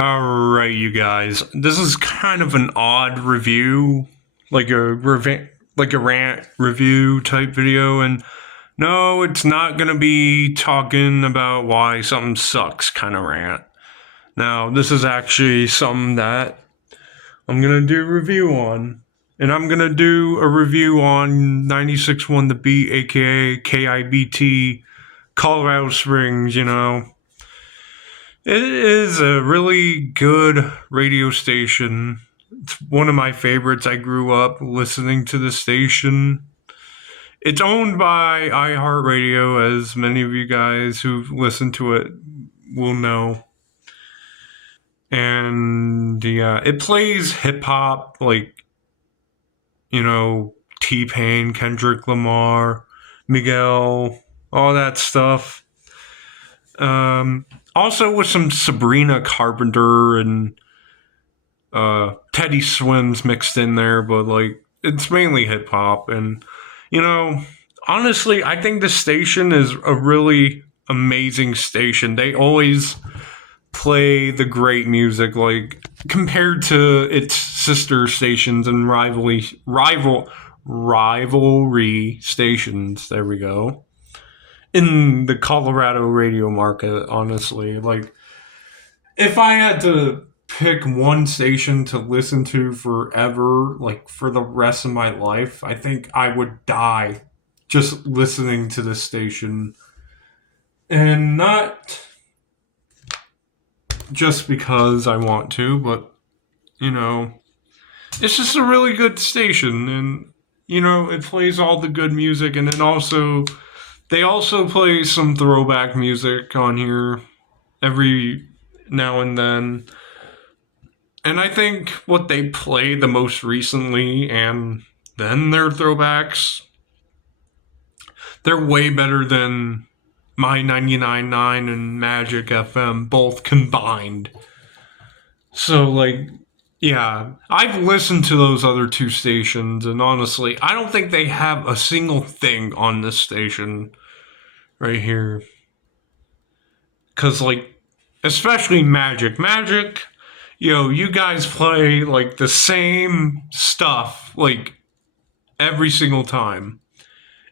All right, you guys. This is kind of an odd review, like a rant review type video, and no, it's not gonna be talking about why something sucks kind of rant. Now, this is actually something that I'm gonna do a review on, and I'm gonna do a review on 96.1 The Beat, aka KIBT, Colorado Springs. It is a really good radio station. It's one of my favorites. I grew up listening to the station. It's owned by iHeartRadio, as many of you guys who've listened to it will know. And yeah, it plays hip hop, like, you know, T Pain, Kendrick Lamar, Miguel, all that stuff. Also with some Sabrina Carpenter and Teddy Swims mixed in there, but like it's mainly hip hop. And you know, honestly, I think the station is a really amazing station. They always play the great music, like compared to its sister stations and rivalry stations. There we go. In the Colorado radio market, honestly, like if I had to pick one station to listen to forever, like for the rest of my life, I think I would die just listening to this station. And not just because I want to, but, you know, it's just a really good station. And, it plays all the good music. And then they also play some throwback music on here every now and then. And I think what they play the most recently and then their throwbacks, they're way better than My 99.9 and Magic FM both combined. So, like, yeah, I've listened to those other two stations, and honestly, I don't think they have a single thing on this station right here. Because, like, especially Magic. Magic, you guys play, like, the same stuff, like, every single time.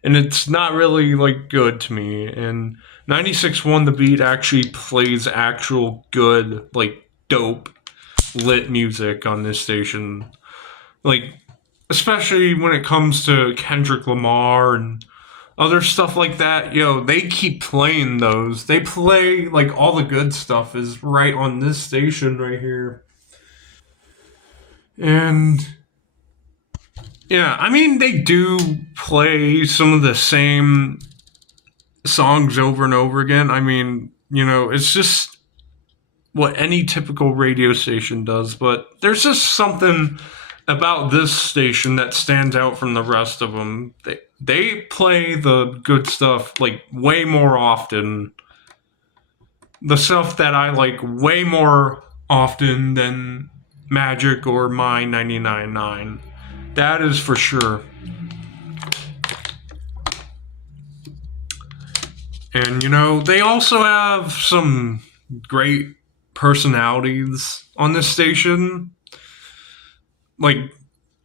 And it's not really, like, good to me. And 96.1 The Beat actually plays actual good, like, dope, lit music on this station. Like, especially when it comes to Kendrick Lamar and other stuff like that, they keep playing those. They play, like, all the good stuff is right on this station right here. And yeah, I mean, they do play some of the same songs over and over again. I mean, it's just what any typical radio station does, but there's just something about this station that stands out from the rest of them. They play the good stuff like way more often. The stuff that I like way more often than Magic or My 99.9. That is for sure. And they also have some great personalities on this station. Like,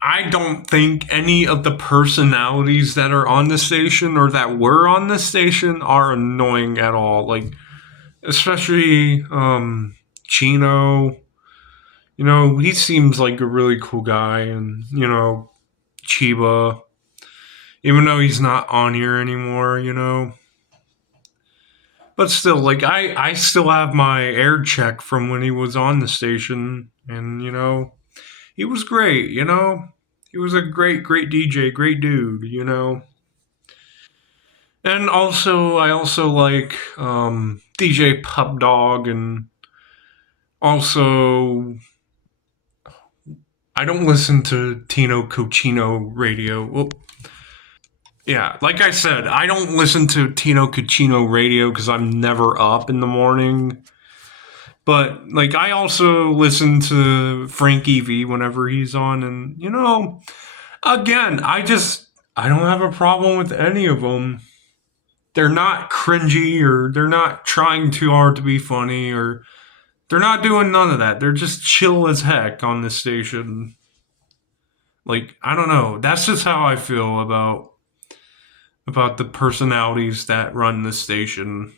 I don't think any of the personalities that are on the station or that were on the station are annoying at all. Like, especially Chino. He seems like a really cool guy, and Chiba, even though he's not on here anymore. But still, like I still have my air check from when he was on the station, and he was great. He was a great DJ, great dude. And also, I also like DJ Pub Dog, and also I don't listen to Tino Cochino radio. Well, yeah, like I said, I don't listen to Tino Cochino radio because I'm never up in the morning. But like I also listen to Frankie V whenever he's on, and again, I don't have a problem with any of them. They're not cringy or they're not trying too hard to be funny or They're not doing none of that. They're just chill as heck on this station. Like, I don't know. That's just how I feel about the personalities that run the station.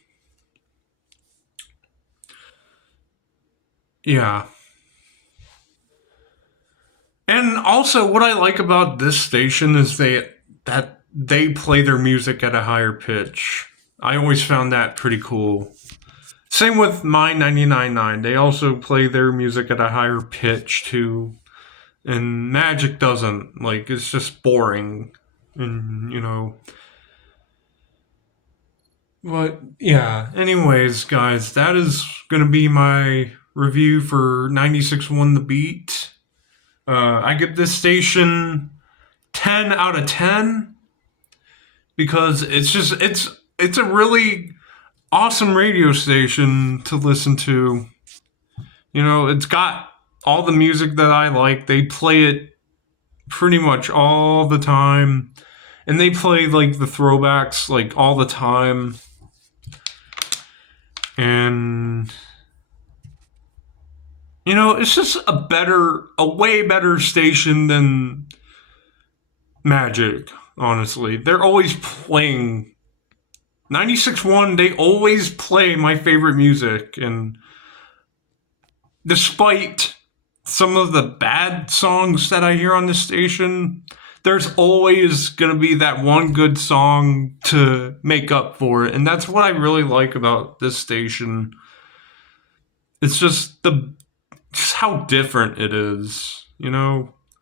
Yeah. And also what I like about this station is they play their music at a higher pitch. I always found that pretty cool. Same with my 99.9. They also play their music at a higher pitch too. And Magic doesn't. Like, it's just boring. And, but yeah, anyways, guys, that is going to be my review for 96.1 The Beat. I give this station 10 out of 10 because it's a really awesome radio station to listen to. It's got all the music that I like. They play it pretty much all the time. And they play like the throwbacks like all the time. And it's just a way better station than Magic, honestly. They're always playing 96.1, they always play my favorite music, and despite some of the bad songs that I hear on this station, there's always going to be that one good song to make up for it. And that's what I really like about this station. It's just how different it is,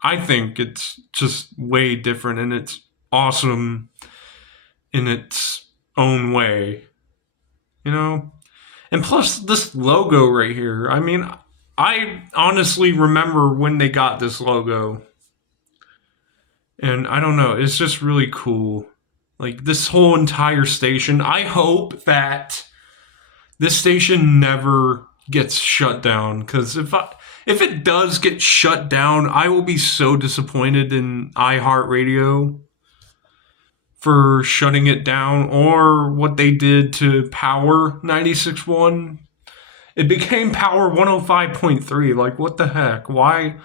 I think it's just way different, and it's awesome in its own way, And plus this logo right here. I mean, I honestly remember when they got this logo. And I don't know, it's just really cool. Like, this whole entire station, I hope that this station never gets shut down, because if it does get shut down, I will be so disappointed in iHeartRadio for shutting it down, or what they did to Power 96.1. It became Power 105.3. Like, what the heck? Why?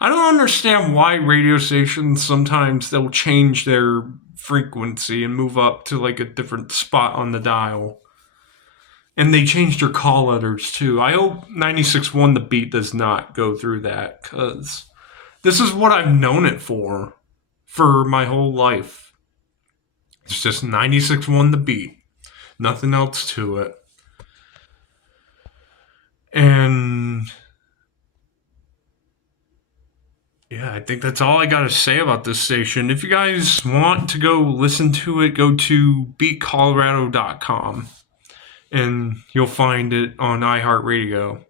I don't understand why radio stations sometimes they'll change their frequency and move up to like a different spot on the dial. And they changed their call letters too. I hope 96.1 The Beat does not go through that, because this is what I've known it for my whole life. It's just 96.1 The Beat. Nothing else to it. And yeah, I think that's all I got to say about this station. If you guys want to go listen to it, go to beatcolorado.com and you'll find it on iHeartRadio.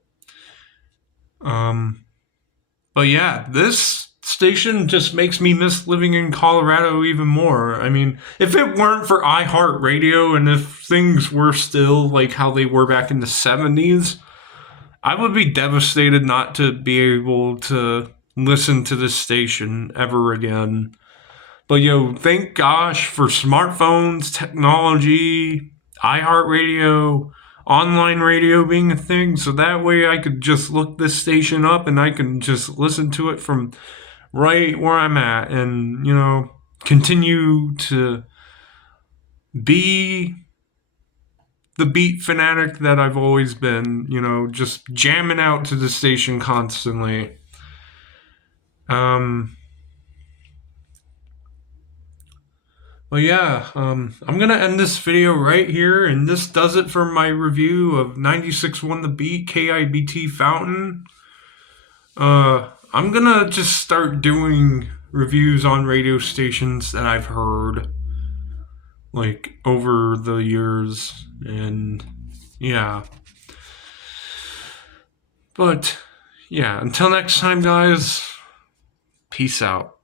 But yeah, this station just makes me miss living in Colorado even more. I mean, if it weren't for iHeartRadio and if things were still like how they were back in the 70s, I would be devastated not to be able to listen to this station ever again. But thank gosh for smartphones, technology, iHeartRadio, online radio being a thing, so that way I could just look this station up and I can just listen to it from right where I'm at, and continue to be the beat fanatic that I've always been, just jamming out to the station constantly. Well, yeah, I'm going to end this video right here, and this does it for my review of 96.1 The Beat, KIBT Fountain. I'm going to just start doing reviews on radio stations that I've heard, like, over the years, and yeah. But, yeah, until next time, guys, peace out.